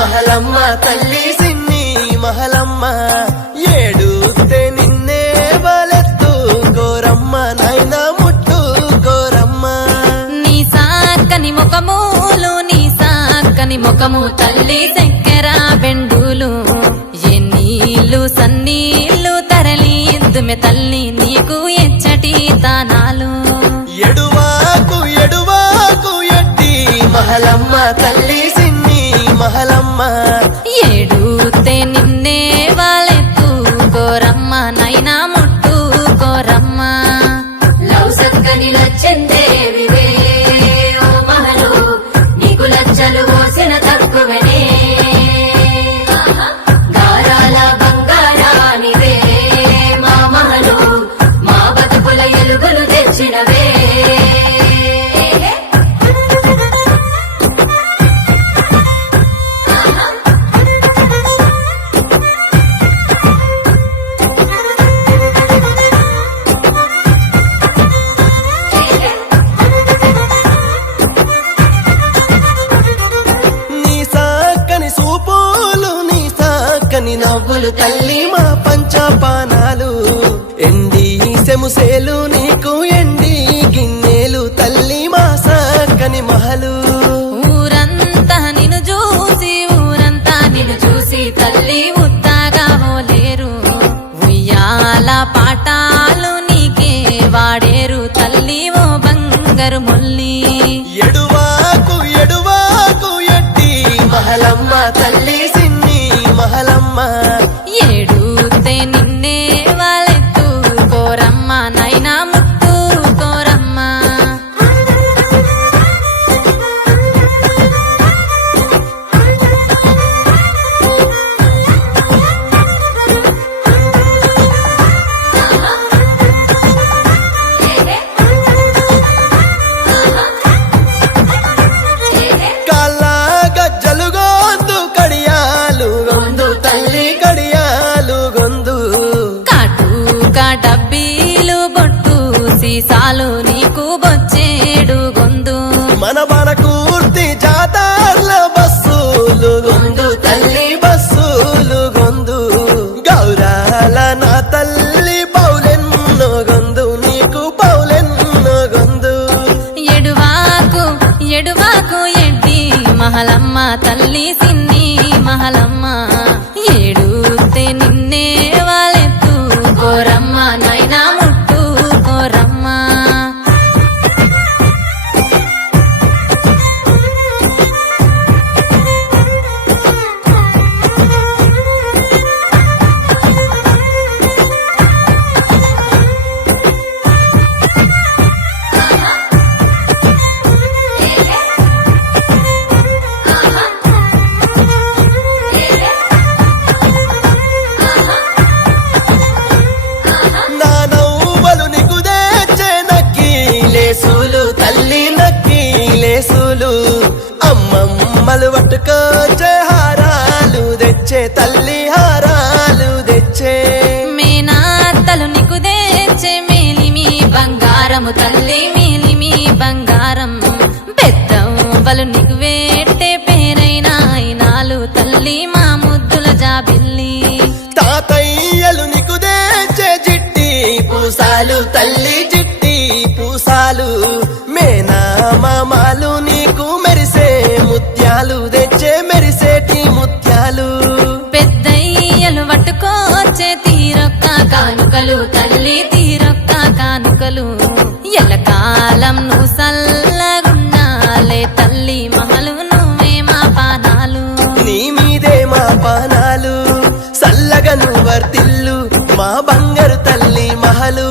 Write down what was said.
మహలమ్మ తల్లి సిన్ని మహలమ్మ ఏడుతే నిన్నే బలెత్తు కోరమ్మ నాయన ముట్టు కోరమ్మ నీ సాకని ముఖములు నీ సాకని ముఖము తల్లి చక్కెర బెండులు ఎన్నీళ్ళు సన్నీళ్ళు తరలిద్దుమె తల్లి నీకు ఎచ్చటి తానాలు ఎడువాకు ఎడువాకు ఎట్టి మహలమ్మ తల్లి సిన్ని మహలమ్మ ఏడుతే నిన్నే వాళ్ళెత్తు కోరమ్మ నైనా ముట్టు కోరమ్మ లవ్ సక్కని లచ్చందేవివే ఓ మహలు నీకు లచ్చలు పోసిన తక్కువనే గారాల బంగారానివే మా మహలు మా బతుకుల ఎలుగులు తెచ్చినవే నీ సాకని సూపులు నీ సాకని నవ్వులు తల్లి మా పంచపానాలు ఎండి సెముసేలు నీకు ఎండి గిన్నెలు తల్లి మా సాకని మహలు ఊరంతా నిన్ను చూసి తల్లి ఉత్తగా పోలేరు ఉయ్యాల పాటాలు నీకే వాడేరు తల్లి ఓ బంగారు మొల్లి ఎడువాకు ఎడువాకు ఎట్టి మహలమ్మ తల్లి సిన్ని మహలమ్మ ఏడుతే నిన్నే వాళ్ళెత్తు కోరమ్మ నైనా ముట్టు కోరమ్మ కాళ్ళ గజ్జలు గొంతు కడియాలు గొందు తల్లి కడియాలు గొందు కాటుక డబ్బీలు బొట్టు సీసాలు నీకు బొచ్చేడు గొందు మన కూర్తి జాతర్ల బస్సులు గొందు తల్లి బస్సులు గొందు గౌరాల నా తల్లి పౌలెన్నో గొందు నీకు పౌలెన్నో గొందు ఎడువాకు ఎడ్డి మహలమ్మ తల్లి సిన్ని మహలమ్మ ఏడుతే నిన్నే వాళ్ళెత్తు కోరమ్మ నైనా ముట్టు కోరమ్మ నా నవ్వలు నీకు తెచ్చే నక్కిలేసులు తల్లి నక్కిలేసులు అమ్మమ్మలు పట్టుకొచ్చే హారాలు తెచ్చే తల్లి హారాలు తెచ్చే మేనాత్తలు నీకు తెచ్చే మేలిమి బంగారము తల్లి మేలిమి బంగారం పెద్దవ్వలు నీకు వేట్టే పేరైన అయినాలు తల్లి మా ముద్దుల జాబిల్లి తాతయ్యలు నీకు తెచ్చే జిట్టి పూసాలు తల్లి జిట్టి పూసాలు మేనా మామాలు నీకు మెరిసే ముత్యాలు తెచ్చే మెరిసేటి ముత్యాలు పెద్దయ్యలు పట్టుకోచ్చే తీరొక్క కానుకలు తల్లి తీరొక్క కానుకలు ఎల్లకాలం నువ్వు సల్లగున్నాలే తల్లి మహలు నువ్వే మా పానాలు నీ మీదే మా పానాలు సల్లగను వర్తిల్లు మా బంగారు తల్లి మహలు